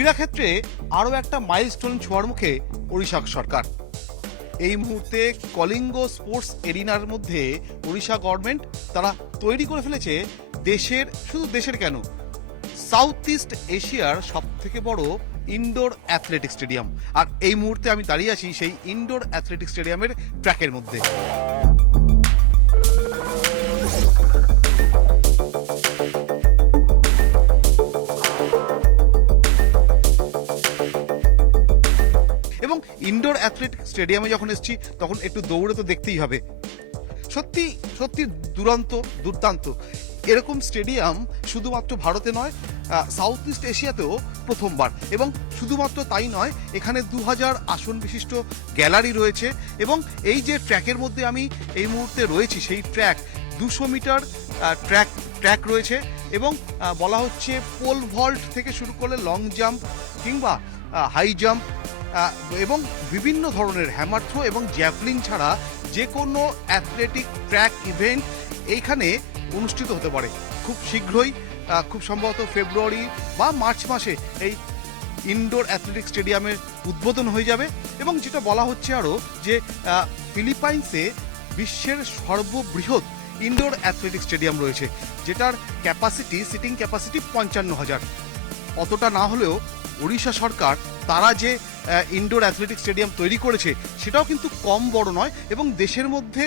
ক্রীড়াক্ষেত্রে আরও একটা মাইলস্টোন ছোঁয়ার মুখে ওড়িশা সরকার। এই মুহূর্তে কলিঙ্গ স্পোর্টস এরিনার মধ্যে ওড়িশা গভর্নমেন্ট তারা তৈরি করে ফেলেছে দেশের, শুধু দেশের কেন, সাউথ ইস্ট এশিয়ার সব থেকে বড় ইনডোর অ্যাথলেটিক স্টেডিয়াম। আর এই মুহূর্তে আমি দাঁড়িয়ে আছি সেই ইনডোর অ্যাথলেটিক স্টেডিয়ামের ট্র্যাকের মধ্যে। এবং ইনডোর অ্যাথলেটিক স্টেডিয়ামে যখন এসেছি তখন একটু দৌড়ে তো দেখতেই হবে। সত্যি সত্যি দুর্দান্ত এরকম স্টেডিয়াম শুধুমাত্র ভারতে নয়, সাউথ ইস্ট এশিয়াতেও প্রথমবার। এবং শুধুমাত্র তাই নয়, এখানে 2000 আসন বিশিষ্ট গ্যালারি রয়েছে। এবং এই যে ট্র্যাকের মধ্যে আমি এই মুহূর্তে রয়েছি, সেই ট্র্যাক 200 মিটার ট্র্যাক রয়েছে। এবং বলা হচ্ছে পোল ভল্ট থেকে শুরু করলে লং জাম্প কিংবা হাই জাম্প এবং বিভিন্ন ধরনের হ্যামার থ্রো এবং জ্যাভলিন ছাড়া যে কোনো অ্যাথলেটিক ট্র্যাক ইভেন্ট এইখানে অনুষ্ঠিত হতে পারে। খুব শীঘ্রই, খুব সম্ভবত ফেব্রুয়ারি বা মার্চ মাসে এই ইনডোর অ্যাথলেটিক স্টেডিয়ামের উদ্বোধন হয়ে যাবে। এবং যেটা বলা হচ্ছে আরও যে ফিলিপাইন্সে বিশ্বের সর্ববৃহৎ ইনডোর অ্যাথলেটিক স্টেডিয়াম রয়েছে, যেটার সিটিং ক্যাপাসিটি 55,000। অতটা না হলেও ওড়িশা সরকার তারা যে ইনডোর অ্যাথলেটিক স্টেডিয়াম তৈরি করেছে সেটাও কিন্তু কম বড় নয়। এবং দেশের মধ্যে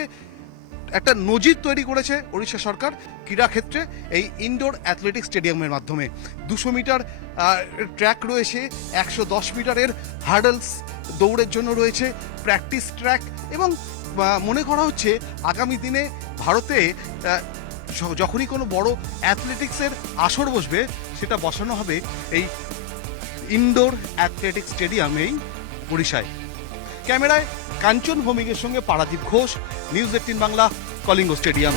একটা নজির তৈরি করেছে ওড়িশা সরকার ক্রীড়াক্ষেত্রে এই ইনডোর অ্যাথলেটিক স্টেডিয়ামের মাধ্যমে। 200 মিটার ট্র্যাক রয়েছে, 110 মিটারের হার্ডলস দৌড়ের জন্য রয়েছে, প্র্যাকটিস ট্র্যাক। এবং মনে করা হচ্ছে আগামী দিনে ভারতে যখনই কোনো বড় অ্যাথলেটিক্সের আসর বসবে সেটা বসানো হবে এই ইনডোর অ্যাথলেটিক স্টেডিয়ামেই ওড়িশায়। ক্যামেরায় কাঞ্চন ভৌমিকের সঙ্গে পারাদীপ ঘোষ, নিউজ 18 বাংলা, কলিঙ্গ স্টেডিয়াম।